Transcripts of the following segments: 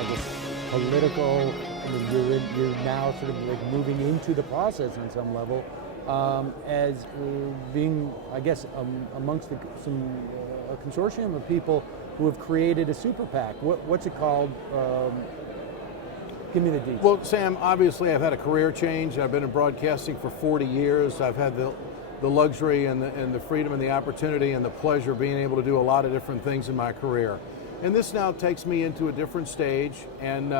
I guess, political. I mean, you're now sort of like moving into the process on some level, as being, I guess, amongst a consortium of people who have created a SuperPac. What's it called? Give me the details. Well, Sam, obviously I've had a career change. I've been in broadcasting for 40 years. I've had the luxury and the freedom and the opportunity and the pleasure of being able to do a lot of different things in my career. And this now takes me into a different stage. And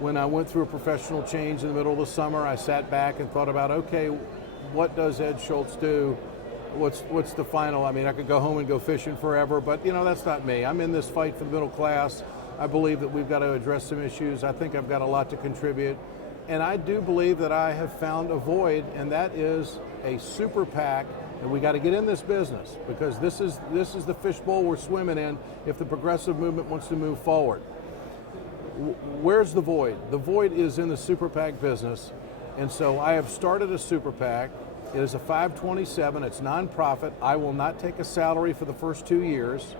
when I went through a professional change in the middle of the summer, I sat back and thought about, okay, what does Ed Schultz do? What's the final? I mean, I could go home and go fishing forever, but that's not me. I'm in this fight for the middle class. I believe that we've got to address some issues. I think I've got a lot to contribute. And I do believe that I have found a void, and that is a super PAC, and we got to get in this business because this is the fishbowl we're swimming in if the progressive movement wants to move forward. Where's the void? The void is in the super PAC business, and so I have started a super PAC. It is a 527, it's nonprofit. I will not take a salary for the first 2 years,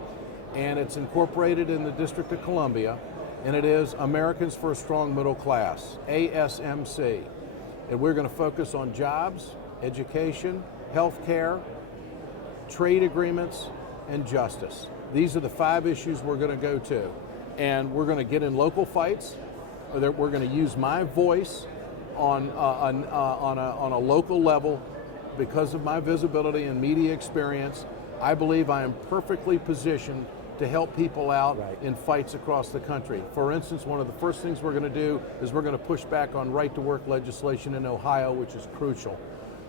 and it's incorporated in the District of Columbia, and it is Americans for a Strong Middle Class, ASMC. And we're going to focus on jobs, education, health care, trade agreements, and justice. These are the 5 issues we're going to go to. And we're going to get in local fights. We're going to use my voice on a local level because of my visibility and media experience. I believe I am perfectly positioned to help people out in fights across the country. For instance, one of the first things we're going to do is we're going to push back on right-to-work legislation in Ohio, which is crucial.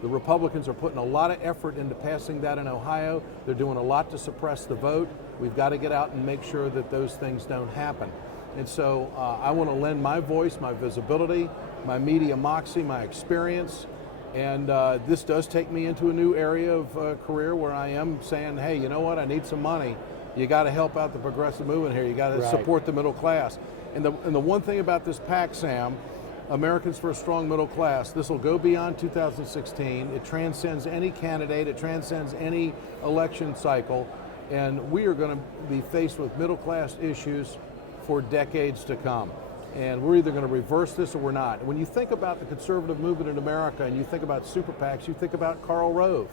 The Republicans are putting a lot of effort into passing that in Ohio. They're doing a lot to suppress the vote. We've got to get out and make sure that those things don't happen. And so I want to lend my voice, my visibility, my media moxie, my experience, and this does take me into a new area of career where I am saying, hey, you know what, I need some money. You got to help out the progressive movement here. You got to support the middle class. And the one thing about this PAC, Sam, Americans for a Strong Middle Class, this will go beyond 2016. It transcends any candidate. It transcends any election cycle. And we are going to be faced with middle class issues for decades to come. And we're either going to reverse this or we're not. When you think about the conservative movement in America and you think about super PACs, you think about Karl Rove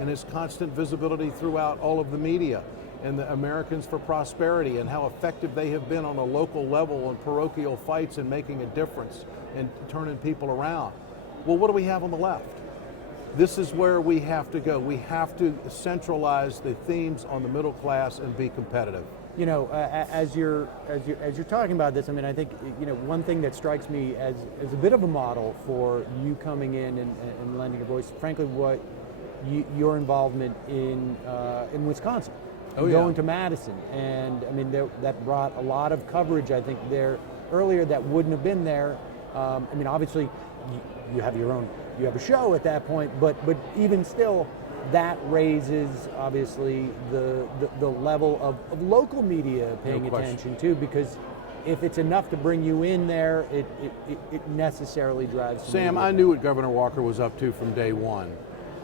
and his constant visibility throughout all of the media, and the Americans for Prosperity and how effective they have been on a local level in parochial fights and making a difference and turning people around. Well, what do we have on the left? This is where we have to go. We have to centralize the themes on the middle class and be competitive. As you're talking about this, I mean, I think one thing that strikes me as a bit of a model for you coming in and lending a voice, frankly, what your involvement in Wisconsin. Going to Madison, and I mean that brought a lot of coverage. I think there earlier that wouldn't have been there. I mean, obviously, you have a show at that point, but even still, that raises obviously the level of local media paying attention too, because if it's enough to bring you in there, it necessarily drives. Sam, I knew what Governor Walker was up to from day one,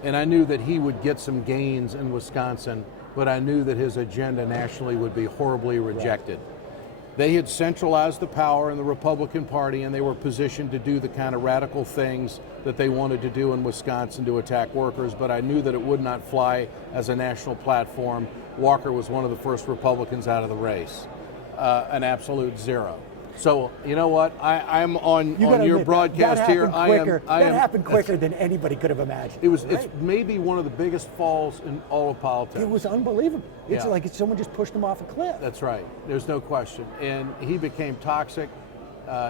and I knew that he would get some gains in Wisconsin. But I knew that his agenda nationally would be horribly rejected. They had centralized the power in the Republican Party, and they were positioned to do the kind of radical things that they wanted to do in Wisconsin to attack workers, but I knew that it would not fly as a national platform. Walker was one of the first Republicans out of the race, an absolute zero. So, you know what? I'm on your broadcast here. That happened quicker than anybody could have imagined. It's maybe one of the biggest falls in all of politics. It was unbelievable. It's like someone just pushed him off a cliff. That's right. There's no question. And he became toxic.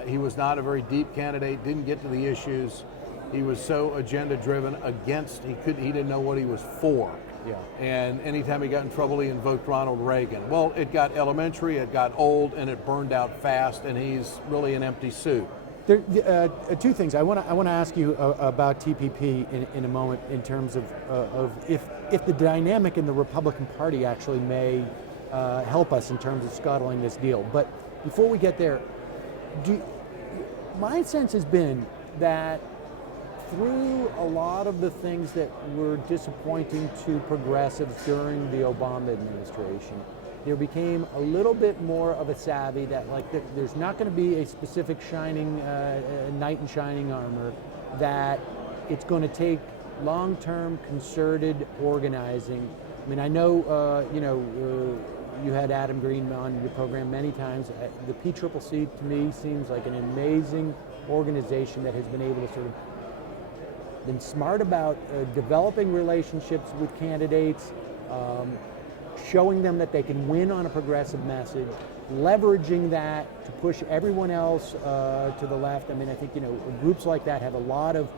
He was not a very deep candidate, didn't get to the issues. He was so agenda driven against, he didn't know what he was for. Yeah. And anytime he got in trouble, he invoked Ronald Reagan. Well, it got elementary, it got old, and it burned out fast, and he's really an empty suit. There, 2 things. I want to ask you about TPP in a moment, in terms of if the dynamic in the Republican Party actually may help us in terms of scuttling this deal. But before we get there, my sense has been that through a lot of the things that were disappointing to progressives during the Obama administration, there became a little bit more of a savvy that like there's not going to be a specific shining knight in shining armor, that it's going to take long-term concerted organizing. I mean, I know you had Adam Green on your program many times. The PCCC to me seems like an amazing organization that has been able to sort of been smart about developing relationships with candidates, showing them that they can win on a progressive message, leveraging that to push everyone else to the left. I mean, I think, groups like that have a lot of,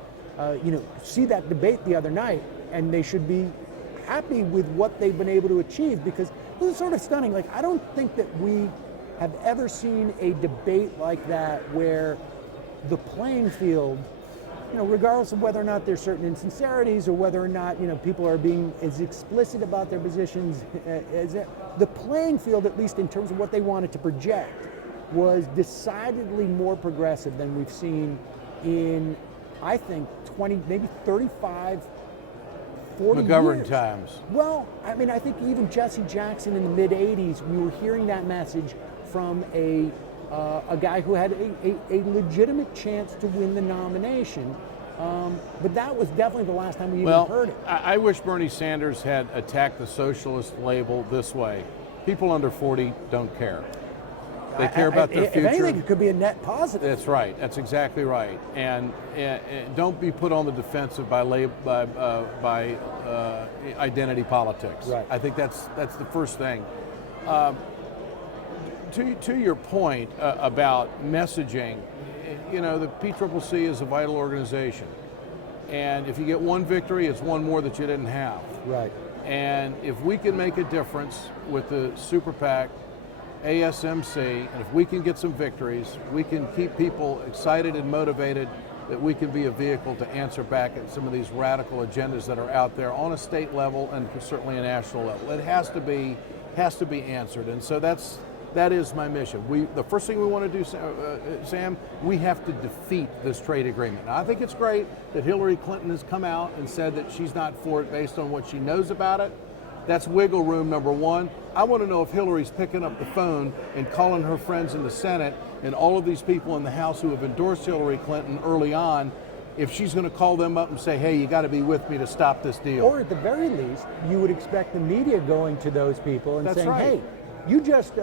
see that debate the other night, and they should be happy with what they've been able to achieve, because this is sort of stunning. Like, I don't think that we have ever seen a debate like that where the playing field, regardless of whether or not there's certain insincerities or whether or not, people are being as explicit about their positions, the playing field, at least in terms of what they wanted to project, was decidedly more progressive than we've seen in, I think, 20, maybe 35, 40 McGovern years. times. Well, I mean, I think even Jesse Jackson in the mid-'80s, we were hearing that message from a guy who had a legitimate chance to win the nomination. But that was definitely the last time we even heard it. I wish Bernie Sanders had attacked the socialist label this way. People under 40 don't care. They care about their future. If anything, it could be a net positive. That's right. That's exactly right. And don't be put on the defensive by identity politics. Right. I think that's the first thing. To your point about messaging, the PCCC is a vital organization, and if you get one victory, it's one more that you didn't have. Right. And if we can make a difference with the SuperPac, ASMC, and if we can get some victories, we can keep people excited and motivated that we can be a vehicle to answer back at some of these radical agendas that are out there on a state level and certainly a national level. It has to be answered, and so that is my mission. The first thing we want to do, Sam, we have to defeat this trade agreement. Now, I think it's great that Hillary Clinton has come out and said that she's not for it based on what she knows about it. That's wiggle room number one. I want to know if Hillary's picking up the phone and calling her friends in the Senate and all of these people in the House who have endorsed Hillary Clinton early on, if she's going to call them up and say, hey, you got to be with me to stop this deal. Or at the very least, you would expect the media going to those people and saying, right. hey, you just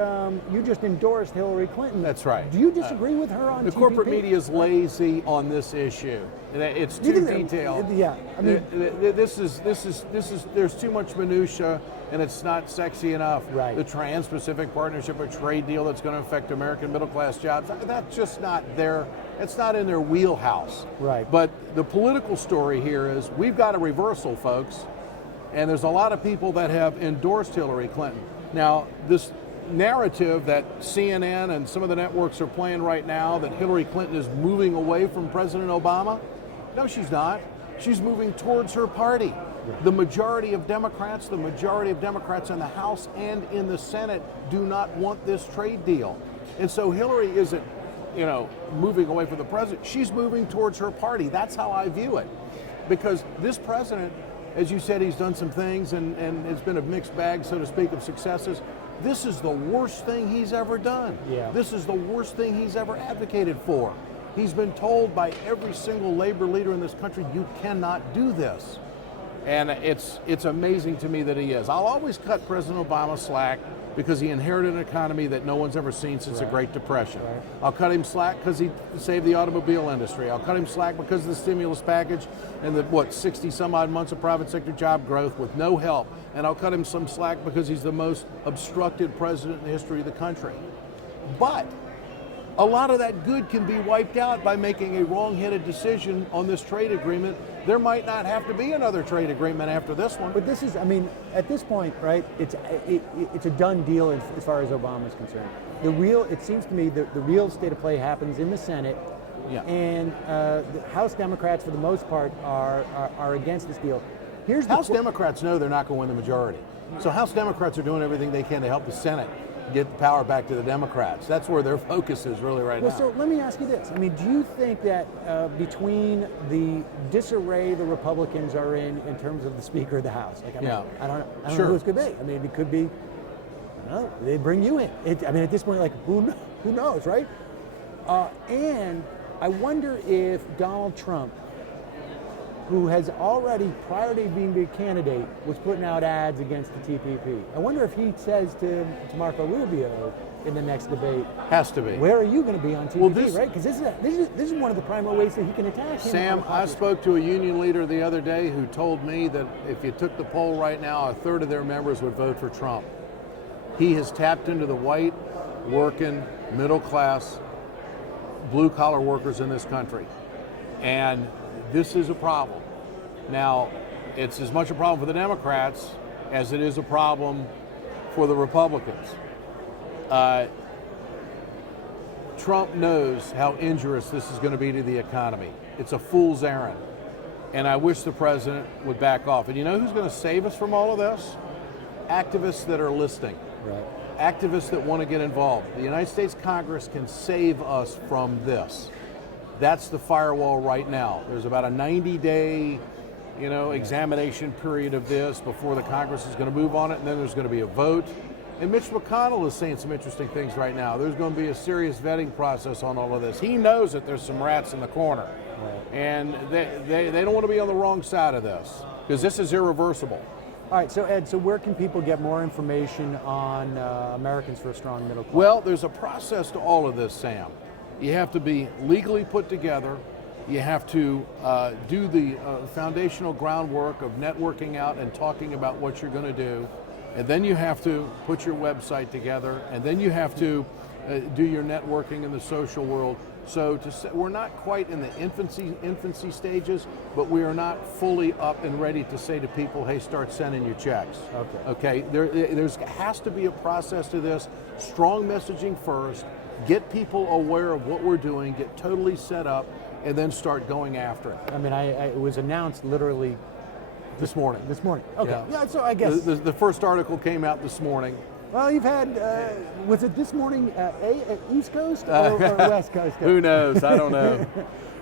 endorsed Hillary Clinton. That's right. Do you disagree with her on the TPP? corporate media is lazy on this issue. It's too detailed. Yeah, I mean, there's too much minutia, and it's not sexy enough. Right. The Trans-Pacific Partnership, a trade deal that's going to affect American middle-class jobs. That's just not there. It's not in their wheelhouse. Right. But the political story here is we've got a reversal, folks, and there's a lot of people that have endorsed Hillary Clinton. Now, this narrative that CNN and some of the networks are playing right now, that Hillary Clinton is moving away from President Obama, no, she's not. She's moving towards her party. Right. The majority of Democrats in the House and in the Senate do not want this trade deal. And so Hillary isn't, moving away from the president. She's moving towards her party. That's how I view it. Because this president, as you said, he's done some things and it's been a mixed bag, so to speak, of successes. This is the worst thing he's ever done. Yeah. This is the worst thing he's ever advocated for. He's been told by every single labor leader in this country, you cannot do this. And it's amazing to me that he is. I'll always cut President Obama slack because he inherited an economy that no one's ever seen since the Great Depression. Right. I'll cut him slack because he saved the automobile industry. I'll cut him slack because of the stimulus package and the 60 some odd months of private sector job growth with no help. And I'll cut him some slack because he's the most obstructed president in the history of the country. But a lot of that good can be wiped out by making a wrong-headed decision on this trade agreement. There might not have to be another trade agreement after this one. But this is, at this point, right, it's a done deal as far as Obama's concerned. It seems to me that the real state of play happens in the Senate, and the House Democrats, for the most part, are against this deal. House Democrats know they're not going to win the majority. So House Democrats are doing everything they can to help the Senate get the power back to the Democrats. That's where their focus is really right now. So let me ask you this. Do you think that between the disarray the Republicans are in terms of the Speaker of the House, I don't know who this could be. It could be Well, they bring you in. I mean, at this point, like, who knows, right? And I wonder if Donald Trump, who has already, prior to being a candidate, was putting out ads against the TPP. I wonder if he says to Marco Rubio in the next debate, Has to be. where are you going to be on TPP, Well, right? Because this is one of the primary ways that he can attack him. Sam, I spoke to a union leader the other day who told me that if you took the poll right now, a third of their members would vote for Trump. He has tapped into the white, working, middle class, blue collar workers in this country. And this is a problem. Now, it's as much a problem for the Democrats as it is a problem for the Republicans. Trump knows how injurious this is going to be to the economy. It's a fool's errand. And I wish the president would back off. And you know who's going to save us from all of this? Activists that are listening. Right. Activists that want to get involved. The United States Congress can save us from this. That's the firewall right now. There's about a 90-day, examination period of this before the Congress is going to move on it, and then there's going to be a vote. And Mitch McConnell is saying some interesting things right now. There's going to be a serious vetting process on all of this. He knows that there's some rats in the corner, and they don't want to be on the wrong side of this because this is irreversible. All right, so Ed, where can people get more information on Americans for a Strong Middle Class? Well, there's a process to all of this, Sam. You have to be legally put together. You have to do the foundational groundwork of networking out and talking about what you're going to do. And then you have to put your website together. And then you have to do your networking in the social world. So we're not quite in the infancy stages, but we are not fully up and ready to say to people, hey, start sending your checks. Okay. There has to be a process to this. Strong messaging first. Get people aware of what we're doing, get totally set up, and then start going after it. I mean, it was announced literally this morning. This morning. Okay. Yeah, so I guess. The first article came out this morning. Well, you've had, was it this morning, East Coast or West Coast? Who knows? I don't know.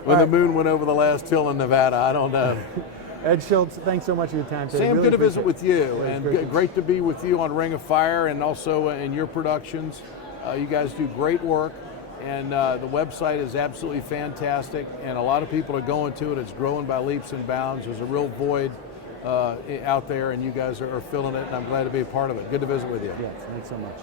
When the moon went over the last hill in Nevada, I don't know. Ed Schultz, thanks so much for your time today. Sam, really good to visit with you, Yeah, and great to be with you on Ring of Fire and also in your productions. You guys do great work, and the website is absolutely fantastic, and a lot of people are going to it. It's growing by leaps and bounds. There's a real void out there, and you guys are filling it, and I'm glad to be a part of it. Good to visit with you. Yes, thanks so much.